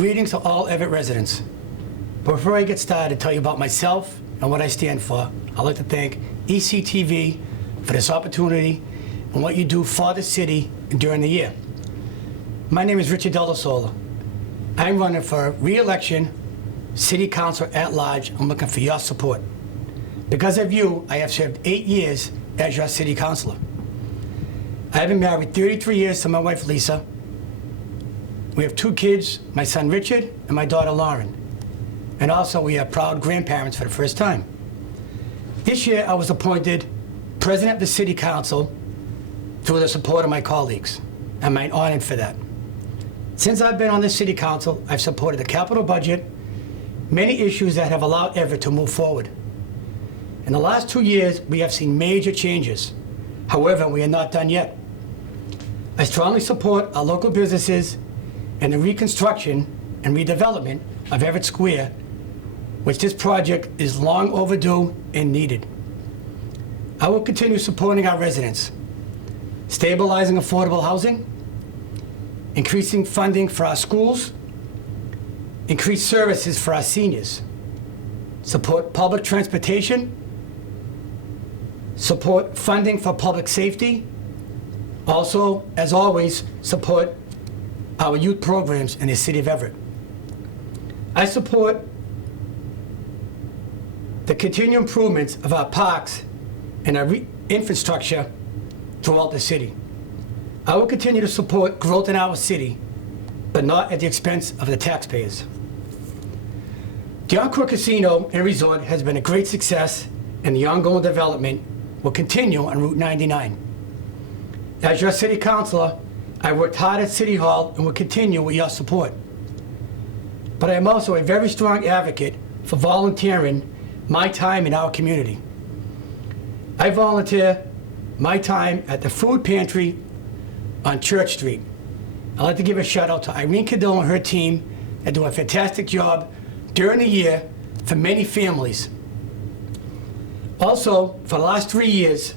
Greetings to all Everett residents. Before I get started to tell you about myself and what I stand for, I'd like to thank ECTV for this opportunity and what you do for the city during the year. My name is Richard Della Sola. I'm running for re-election, City Council at large. I'm looking for your support. Because of you, I have served 8 years as your city councilor. I have been married 33 years to my wife, Lisa. We have 2 kids, my son Richard and my daughter Lauren. And also we are proud grandparents for the first time. This year I was appointed president of the city council through the support of my colleagues. I'm honored for that. Since I've been on the city council, I've supported the capital budget, many issues that have allowed Everett to move forward. In the last 2 years, we have seen major changes. However, we are not done yet. I strongly support our local businesses and the reconstruction and redevelopment of Everett Square, which this project is long overdue and needed. I will continue supporting our residents, stabilizing affordable housing, increasing funding for our schools, increase services for our seniors, support public transportation, support funding for public safety, also, as always, support our youth programs in the city of Everett. I support the continued improvements of our parks and our infrastructure throughout the city. I will continue to support growth in our city, but not at the expense of the taxpayers. The Encore Casino and Resort has been a great success, and the ongoing development will continue on Route 99. As your city councilor, I worked hard at City Hall and will continue with your support. But I am also a very strong advocate for volunteering my time in our community. I volunteer my time at the food pantry on Church Street. I'd like to give a shout out to Irene Cadell and her team that do a fantastic job during the year for many families. Also, for the last 3 years,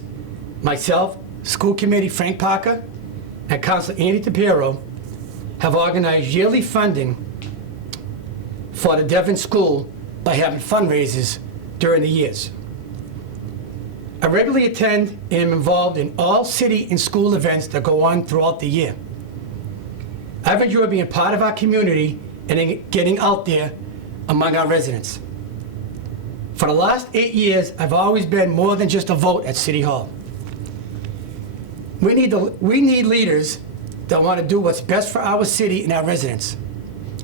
myself, School Committee Frank Parker, and Councilor Andy DePiero have organized yearly funding for the Devon School by having fundraisers during the years. I regularly attend and am involved in all city and school events that go on throughout the year. I've enjoyed being part of our community and getting out there among our residents. For the last 8 years, I've always been more than just a vote at City Hall. We need leaders that want to do what's best for our city and our residents.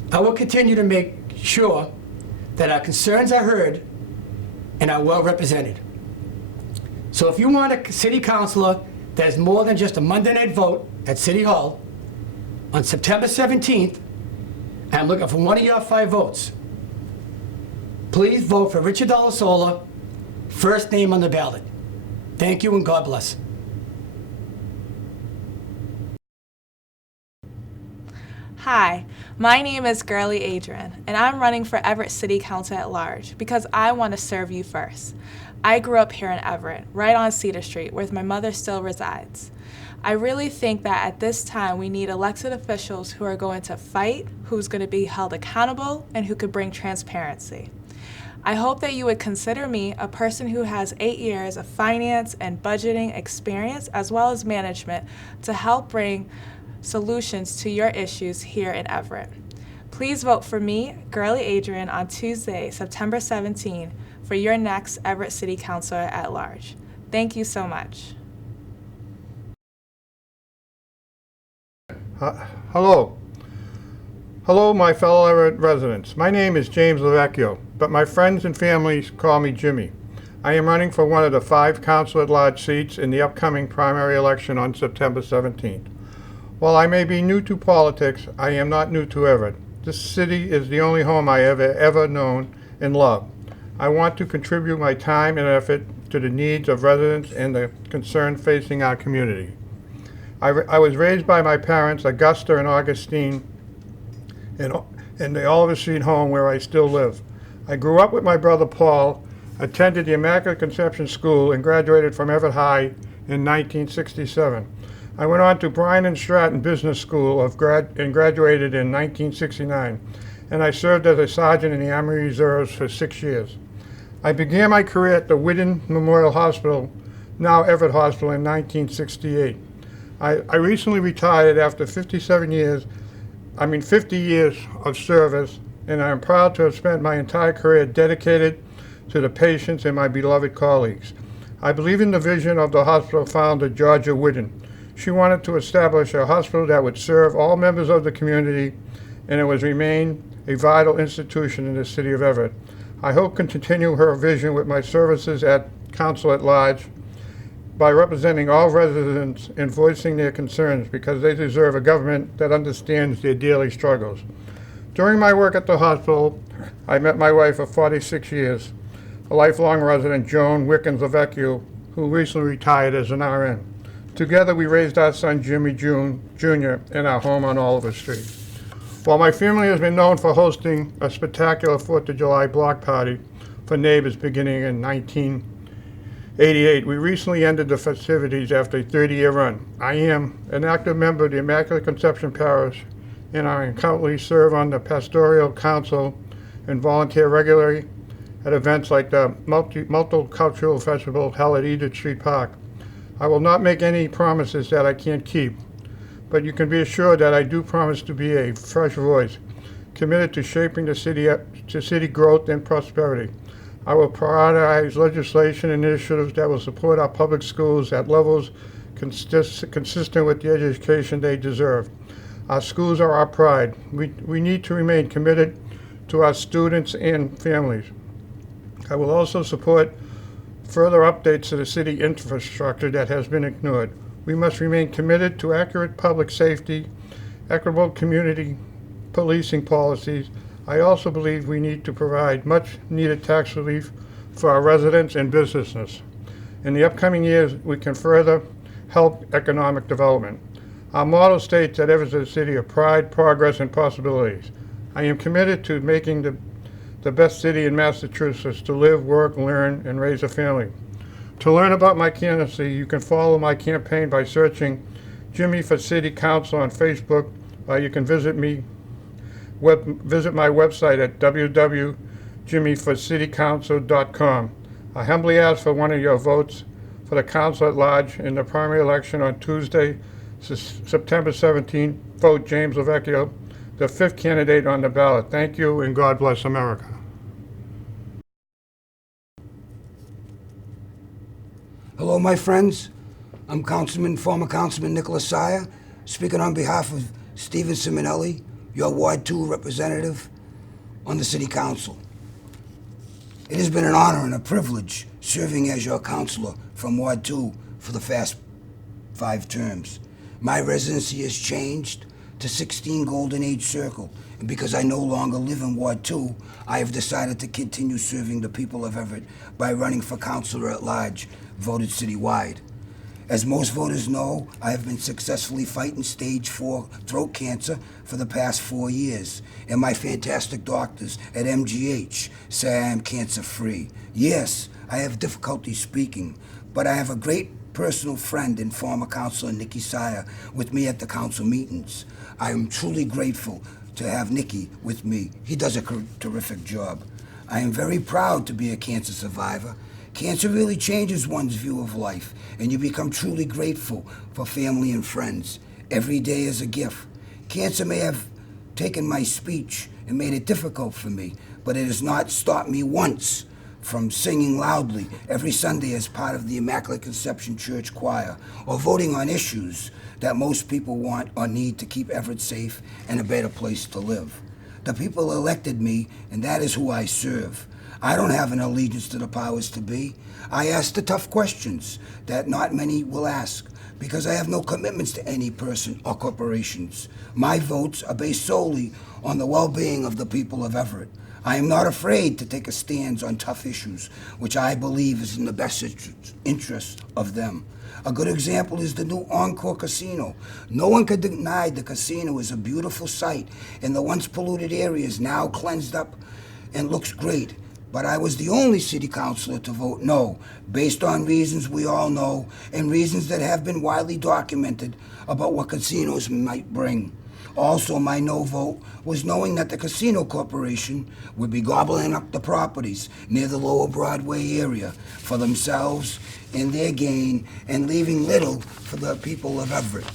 I will continue to make sure that our concerns are heard and are well represented. So if you want a city councilor that is more than just a Monday night vote at City Hall, on September 17th, I'm looking for one of your 5 votes. Please vote for Richard Della Sola, first name on the ballot. Thank you and God bless. Hi, my name is Girly Adrienne, and I'm running for Everett City Council at large because I want to serve you first. I grew up here in Everett, right on Cedar Street, where my mother still resides. I really think that at this time we need elected officials who are going to fight, who's going to be held accountable, and who could bring transparency. I hope that you would consider me a person who has 8 years of finance and budgeting experience as well as management to help bring solutions to your issues here in Everett. Please vote for me, Girly Adrienne, on Tuesday, September 17, for your next Everett City Councilor at large. Thank you so much. Hello. Hello, my fellow Everett residents. My name is James Lavecchio, but my friends and families call me Jimmy. I am running for one of the 5 council at large seats in the upcoming primary election on September 17th. While I may be new to politics, I am not new to Everett. This city is the only home I have ever known and loved. I want to contribute my time and effort to the needs of residents and the concern facing our community. I was raised by my parents, Augusta and Augustine, in the Oliver Street home where I still live. I grew up with my brother Paul, attended the Immaculate Conception School, and graduated from Everett High in 1967. I went on to Bryan and Stratton Business School and graduated in 1969, and I served as a sergeant in the Army Reserves for 6 years. I began my career at the Whidden Memorial Hospital, now Everett Hospital, in 1968. I recently retired after 50 years of service, and I am proud to have spent my entire career dedicated to the patients and my beloved colleagues. I believe in the vision of the hospital founder, Georgia Whidden. She wanted to establish a hospital that would serve all members of the community, and it would remain a vital institution in the city of Everett. I hope to continue her vision with my services at Council at Large by representing all residents and voicing their concerns, because they deserve a government that understands their daily struggles. During my work at the hospital, I met my wife of 46 years, a lifelong resident, Joan Wickens Lavecchio, who recently retired as an RN. Together, we raised our son, Jimmy Jr., in our home on Oliver Street. While my family has been known for hosting a spectacular 4th of July block party for neighbors beginning in 1988, we recently ended the festivities after a 30-year run. I am an active member of the Immaculate Conception Parish, and I currently serve on the Pastoral Council and volunteer regularly at events like the Multicultural Festival held at Edith Street Park. I will not make any promises that I can't keep, but you can be assured that I do promise to be a fresh voice, committed to shaping the city to city growth and prosperity. I will prioritize legislation initiatives that will support our public schools at levels consistent with the education they deserve. Our schools are our pride. We need to remain committed to our students and families. I will also support further updates to the city infrastructure that has been ignored. We must remain committed to accurate public safety, equitable community policing policies. I also believe we need to provide much needed tax relief for our residents and businesses. In the upcoming years, we can further help economic development. Our motto states that Everett is a city of pride, progress, and possibilities. I am committed to making the best city in Massachusetts to live, work, learn, and raise a family. To learn about my candidacy, you can follow my campaign by searching Jimmy for City Council on Facebook, or you can visit my website at www.jimmyforcitycouncil.com. I humbly ask for one of your votes for the Council at Large in the primary election on Tuesday, September 17th. Vote James Lavecchio, the 5th candidate on the ballot. Thank you, and God bless America. Hello, my friends. I'm former Councilman Nicola, speaking on behalf of Stephen Simonelli, your Ward 2 representative on the City Council. It has been an honor and a privilege serving as your councilor from Ward 2 for the past 5 terms. My residency has changed to 16 Golden Age Circle, and because I no longer live in Ward 2, I have decided to continue serving the people of Everett by running for councilor at large, voted citywide. As most voters know, I have been successfully fighting stage 4 throat cancer for the past 4 years, and my fantastic doctors at MGH say I am cancer-free. Yes, I have difficulty speaking, but I have a great personal friend and former councilor Nikki Sire with me at the council meetings. I am truly grateful to have Nicky with me. He does a terrific job. I am very proud to be a cancer survivor. Cancer really changes one's view of life, and you become truly grateful for family and friends. Every day is a gift. Cancer may have taken my speech and made it difficult for me, but it has not stopped me once from singing loudly every Sunday as part of the Immaculate Conception Church Choir, or voting on issues that most people want or need to keep Everett safe and a better place to live. The people elected me, and that is who I serve. I don't have an allegiance to the powers to be. I ask the tough questions that not many will ask, because I have no commitments to any person or corporations. My votes are based solely on the well-being of the people of Everett. I am not afraid to take a stand on tough issues, which I believe is in the best interest of them. A good example is the new Encore Casino. No one could deny the casino is a beautiful sight, and the once polluted area is now cleansed up and looks great. but I was the only city councilor to vote no, based on reasons we all know and reasons that have been widely documented about what casinos might bring. Also, my no vote was knowing that the Casino Corporation would be gobbling up the properties near the Lower Broadway area for themselves and their gain, and leaving little for the people of Everett.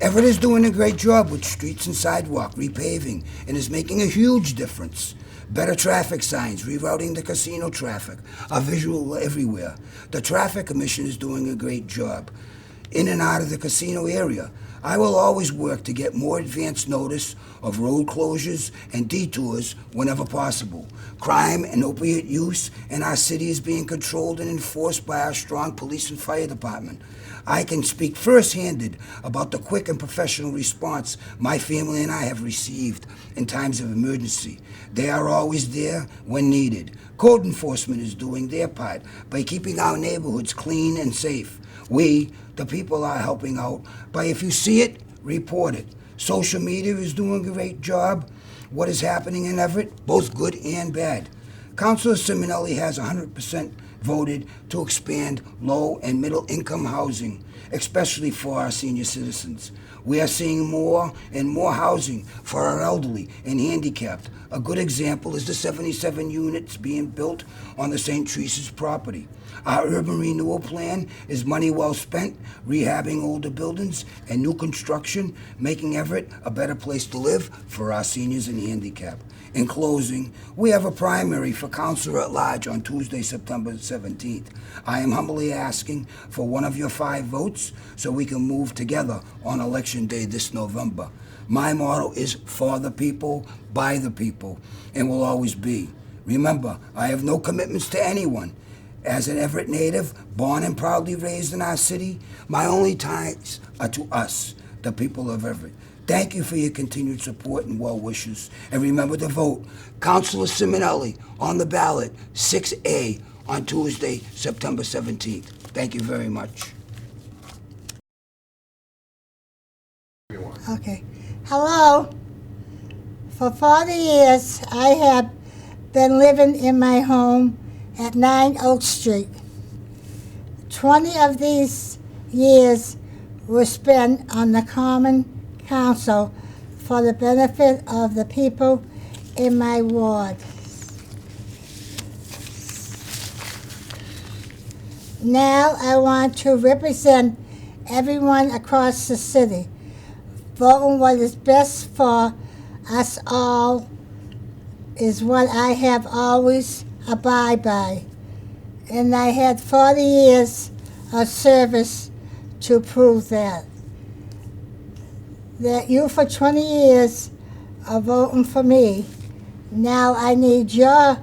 Everett is doing a great job with streets and sidewalk repaving and is making a huge difference. Better traffic signs, rerouting the casino traffic, are visual everywhere. The Traffic Commission is doing a great job in and out of the casino area. I will always work to get more advance notice of road closures and detours whenever possible. Crime and opiate use in our city is being controlled and enforced by our strong police and fire department. I can speak first-handed about the quick and professional response my family and I have received in times of emergency. They are always there when needed. Code enforcement is doing their part by keeping our neighborhoods clean and safe. We, the people, are helping out by, if you see it, report it. Social media is doing a great job. What is happening in Everett, both good and bad. Councilor Simonelli has 100% voted to expand low and middle income housing, especially for our senior citizens. We are seeing more and more housing for our elderly and handicapped. A good example is the 77 units being built on the St. Teresa's property. Our urban renewal plan is money well spent, rehabbing older buildings and new construction, making Everett a better place to live for our seniors and handicapped. In closing, we have a primary for Councilor at Large on Tuesday, September 17th. I am humbly asking for one of your 5 votes so we can move together on Election Day this November. My motto is for the people, by the people, and will always be. Remember, I have no commitments to anyone. As an Everett native, born and proudly raised in our city, my only ties are to us, the people of Everett. Thank you for your continued support and well wishes. And remember to vote Councilor Simonelli on the ballot, 6A, on Tuesday, September 17th. Thank you very much. Okay. Hello. For 40 years, I have been living in my home at 9 Oak Street. 20 of these years were spent on the Common Council for the benefit of the people in my ward. Now I want to represent everyone across the city, voting what is best for us all is what I have always abide by, and I had 40 years of service to prove that. That you for 20 years are voting for me. Now I need your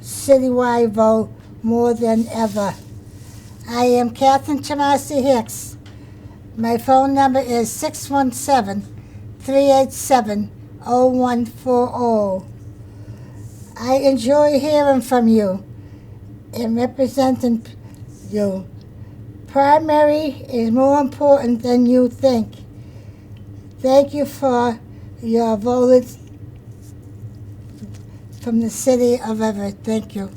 citywide vote more than ever. I am Catherine Tomasi Hicks. My phone number is 617-387-0140. I enjoy hearing from you and representing you. Primary is more important than you think. Thank you for your votes from the city of Everett. Thank you.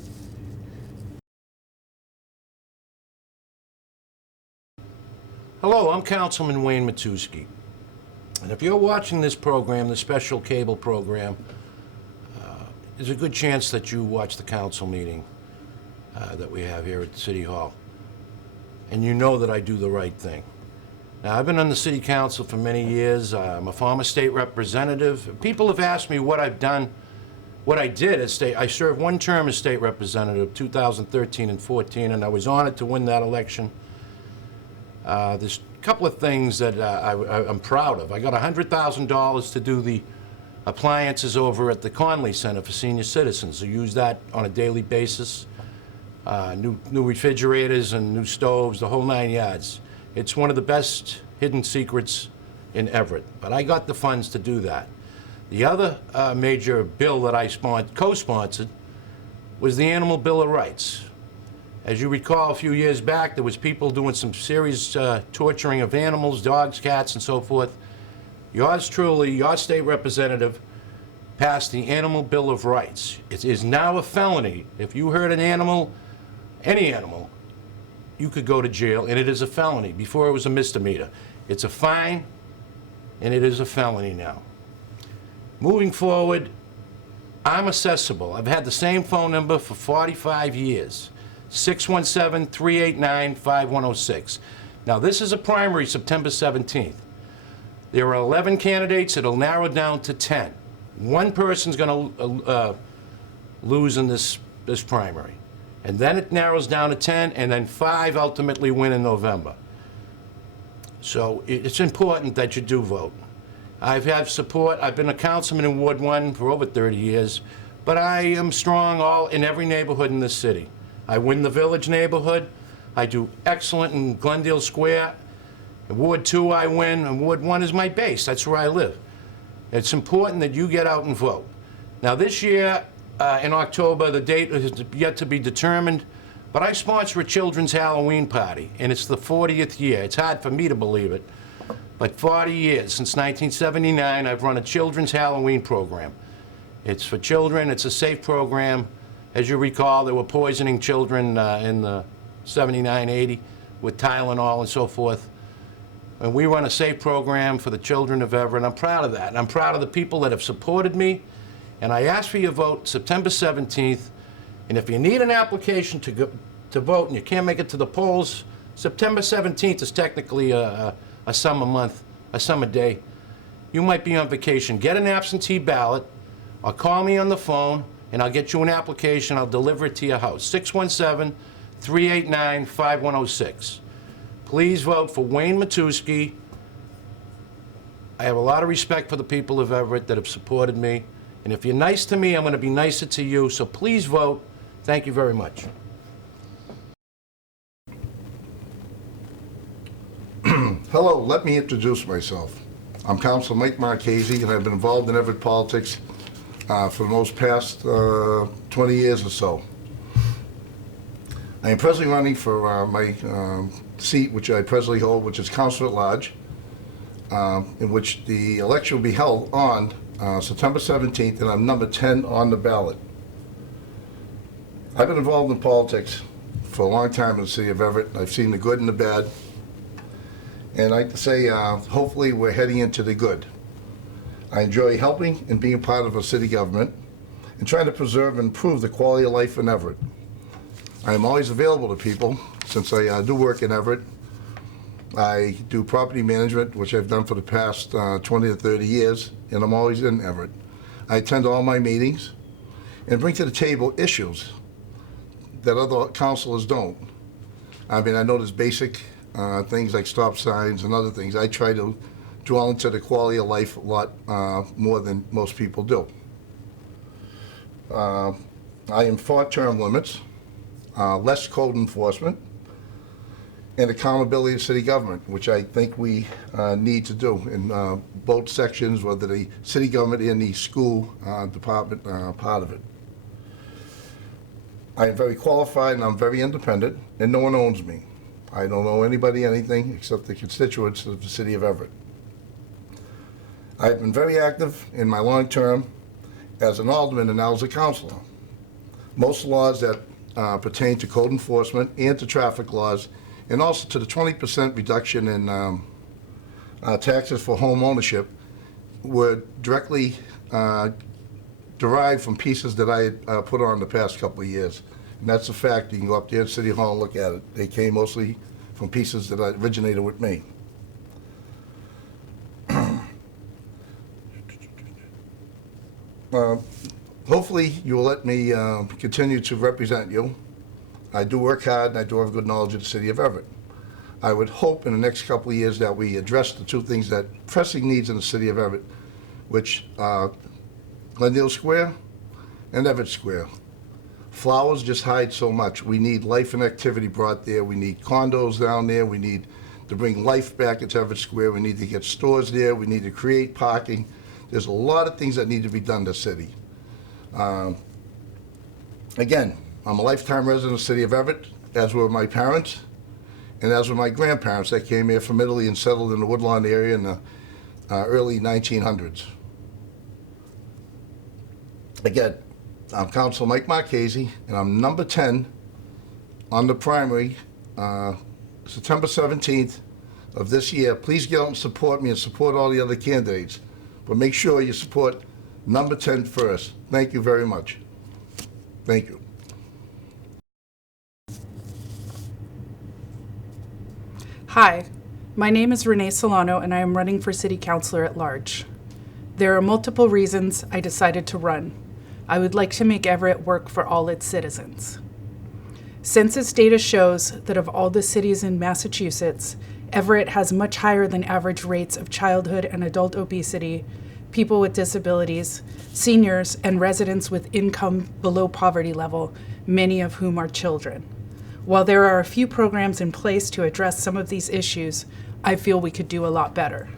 Hello, I'm Councilman Wayne Mizuki. And if you're watching this program, the special cable program, there's a good chance that you watch the council meeting that we have here at City Hall. And you know that I do the right thing. Now, I've been on the City Council for many years. I'm a former state representative. People have asked me what I've done, what I did as state. I served one term as state representative, 2013 and 14, and I was honored to win that election. There's a couple of things that I'm proud of. I got $100,000 to do the appliances over at the Conley Center for senior citizens who use that on a daily basis. New refrigerators and new stoves, the whole 9 yards. It's one of the best hidden secrets in Everett, but I got the funds to do that. The other major bill that I co-sponsored was the Animal Bill of Rights. As you recall, a few years back, there was people doing some serious torturing of animals, dogs, cats, and so forth. Yours truly, your state representative, passed the Animal Bill of Rights. It is now a felony. If you hurt an animal, any animal, you could go to jail, and it is a felony. Before it was a misdemeanor. It's a fine, and it is a felony now. Moving forward, I'm accessible. I've had the same phone number for 45 years, 617-389-5106. Now, this is a primary September 17th. There are 11 candidates. It'll narrow down to 10. One person's going to lose in this primary. And then it narrows down to 10, and then 5 ultimately win in November. So it's important that you do vote. I've had support. I've been a councilman in Ward 1 for over 30 years, but I am strong in every neighborhood in this city. I win the Village neighborhood. I do excellent in Glendale Square. In Ward 2 I win, and Ward 1 is my base. That's where I live. It's important that you get out and vote. Now this year, in October, the date is yet to be determined, but I sponsor a children's Halloween party, and it's the 40th year. It's hard for me to believe it. But 40 years, since 1979, I've run a children's Halloween program. It's for children, it's a safe program. As you recall, they were poisoning children in the 79, 80 with Tylenol and so forth. And we run a safe program for the children of Everett, and I'm proud of that. And I'm proud of the people that have supported me. And I ask for your vote September 17th. And if you need an application to vote and you can't make it to the polls, September 17th is technically a summer month, a summer day. You might be on vacation. Get an absentee ballot or call me on the phone and I'll get you an application. I'll deliver it to your house. 617-389-5106. Please vote for Wayne Matusky. I have a lot of respect for the people of Everett that have supported me. And if you're nice to me, I'm going to be nicer to you. So please vote. Thank you very much. Hello, let me introduce myself. I'm Councilor Mike Marchesi, and I've been involved in Everett politics for the most past 20 years or so. I am presently running for my seat, which I presently hold, which is Councilor at Large, in which the election will be held on September 17th, and I'm number 10 on the ballot. I've been involved in politics for a long time in the city of Everett. I've seen the good and the bad. And I like to say, hopefully we're heading into the good. I enjoy helping and being part of a city government and trying to preserve and improve the quality of life in Everett. I am always available to people since I do work in Everett. I do property management, which I've done for the past 20 to 30 years, and I'm always in Everett. I attend all my meetings and bring to the table issues that other councilors don't. I mean, I know there's basic things like stop signs and other things. I try to dwell into the quality of life a lot more than most people do. I am for term limits, less code enforcement, and accountability of city government, which I think we need to do in both sections, whether the city government and the school department part of it. I am very qualified and I'm very independent, and no one owns me. I don't owe anybody anything except the constituents of the city of Everett. I've been very active in my long term as an alderman and now as a councilor. Most laws that pertain to code enforcement and to traffic laws, and also to the 20% reduction in taxes for home ownership, were directly derived from pieces that I had put on the past couple of years. And that's a fact. You can go up there to City Hall and look at it. They came mostly from pieces that originated with me. Hopefully you will let me continue to represent you. I do work hard and I do have good knowledge of the city of Everett. I would hope in the next couple of years that we address the two things that pressing needs in the city of Everett, which Glendale Square and Everett Square. Flowers just hide so much. We need life and activity brought there. We need condos down there. We need to bring life back into Everett Square. We need to get stores there. We need to create parking. There's a lot of things that need to be done in the city. Again, I'm a lifetime resident of the city of Everett, as were my parents, and as were my grandparents that came here from Italy and settled in the Woodlawn area in the early 1900s. Again, I'm Councilor Mike Marchesi, and I'm number 10 on the primary, September 17th of this year. Please get out and support me and support all the other candidates. But make sure you support number 10 first. Thank you very much. Thank you. Hi, my name is Renee Solano, and I am running for City Councilor at large. There are multiple reasons I decided to run. I would like to make Everett work for all its citizens. Census data shows that of all the cities in Massachusetts, Everett has much higher than average rates of childhood and adult obesity, people with disabilities, seniors, and residents with income below poverty level, many of whom are children. While there are a few programs in place to address some of these issues, I feel we could do a lot better.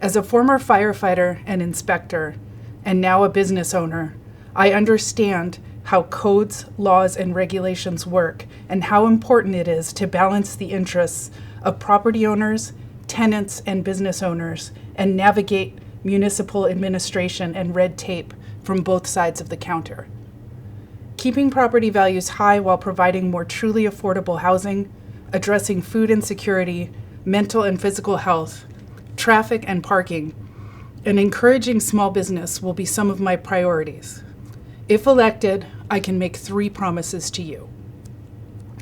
As a former firefighter and inspector, and now a business owner, I understand how codes, laws, and regulations work and how important it is to balance the interests of property owners, tenants, and business owners, and navigate municipal administration and red tape from both sides of the counter. Keeping property values high while providing more truly affordable housing, addressing food insecurity, mental and physical health, traffic and parking, and encouraging small business will be some of my priorities. If elected, I can make 3 promises to you.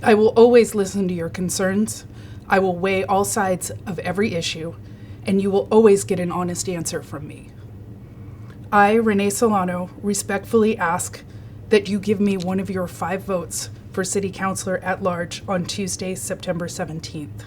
I will always listen to your concerns, I will weigh all sides of every issue, and you will always get an honest answer from me. I, Renee Solano, respectfully ask that you give me one of your 5 votes for City Councilor at large on Tuesday, September 17th.